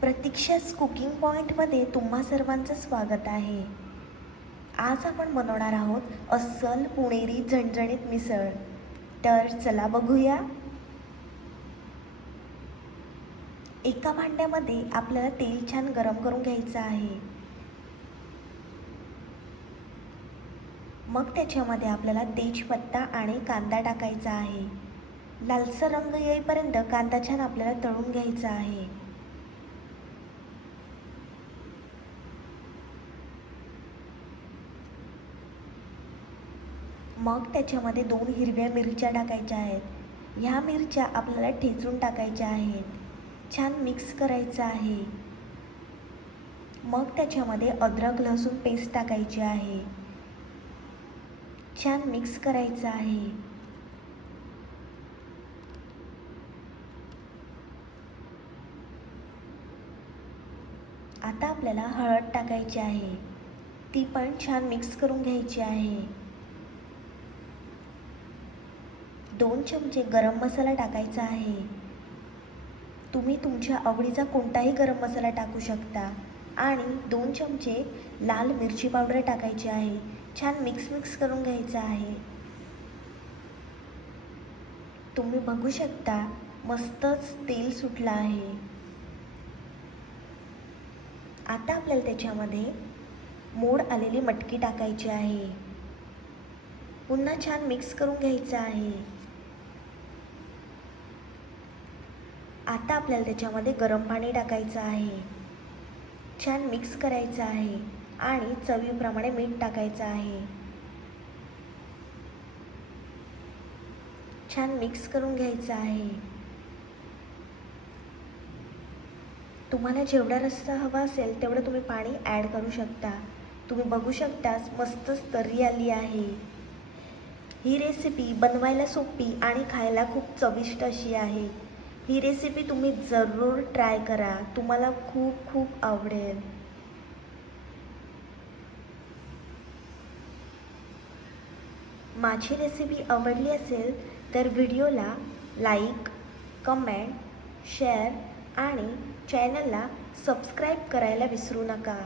प्रतीक्षाच cooking पॉईंटमध्ये तुम्हा सर्वांचं स्वागत आहे. आज आपण बनवणार आहोत अस्सल पुणेरी झणझणीत मिसळ. तर चला बघूया. एका भांड्यामध्ये आपल्याला तेल छान गरम करून घ्यायचं आहे. मग त्याच्यामध्ये आपल्याला तेजपत्ता आणि कांदा टाकायचा आहे. लालसर रंग येईपर्यंत कांदा छान आपल्याला तळून घ्यायचा आहे. मग त्याच्यामध्ये दोन हिरव्या मिरच्या टाकायच्या आहेत. ह्या मिरच्या आपल्याला ठेचून टाकायच्या आहेत. छान मिक्स करायचं आहे. मग त्याच्यामध्ये अद्रक लसूण पेस्ट टाकायची आहे. छान मिक्स करायचं आहे. आता आपल्याला हळद टाकायची आहे. ती पण छान मिक्स करून घ्यायची आहे. दोन चमचे म्हणजे गरम मसाला टाकायचा आहे. तुम्ही तुमच्या आवडीचा कोणताही गरम मसाला टाकू शकता. आणि दोन चमचे लाल मिरची पावडर टाकायची आहे. छान मिक्स मिक्स करून घ्यायचं आहे. तुम्ही बघू शकता मस्तच तेल सुटलं आहे. आता आपल्याला त्याच्यामध्ये मोड आलेली मटकी टाकायची आहे. पुन्हा छान मिक्स करून घ्यायचं आहे. आता आपल्याला त्याच्यामध्ये गरम पाणी टाकायचं आहे. छान मिक्स करायचं आहे. आणि चवीप्रमाणे मीठ टाकायचं आहे. छान मिक्स करून घ्यायचं आहे. तुम्हाला जेवढा रस्सा हवा असेल तेवढं तुम्ही पाणी ॲड करू शकता. तुम्ही बघू शकताच मस्तच तर्री आली आहे. ही रेसिपी बनवायला सोपी आणि खायला खूप चविष्ट अशी आहे. ही रेसिपी तुम्ही जरूर ट्राय करा. तुम्हाला खूप खूप आवडेल. माझी रेसिपी आवडली असेल तर व्हिडिओला लाईक कमेंट शेअर आणि चॅनलला सबस्क्राईब करायला विसरू नका.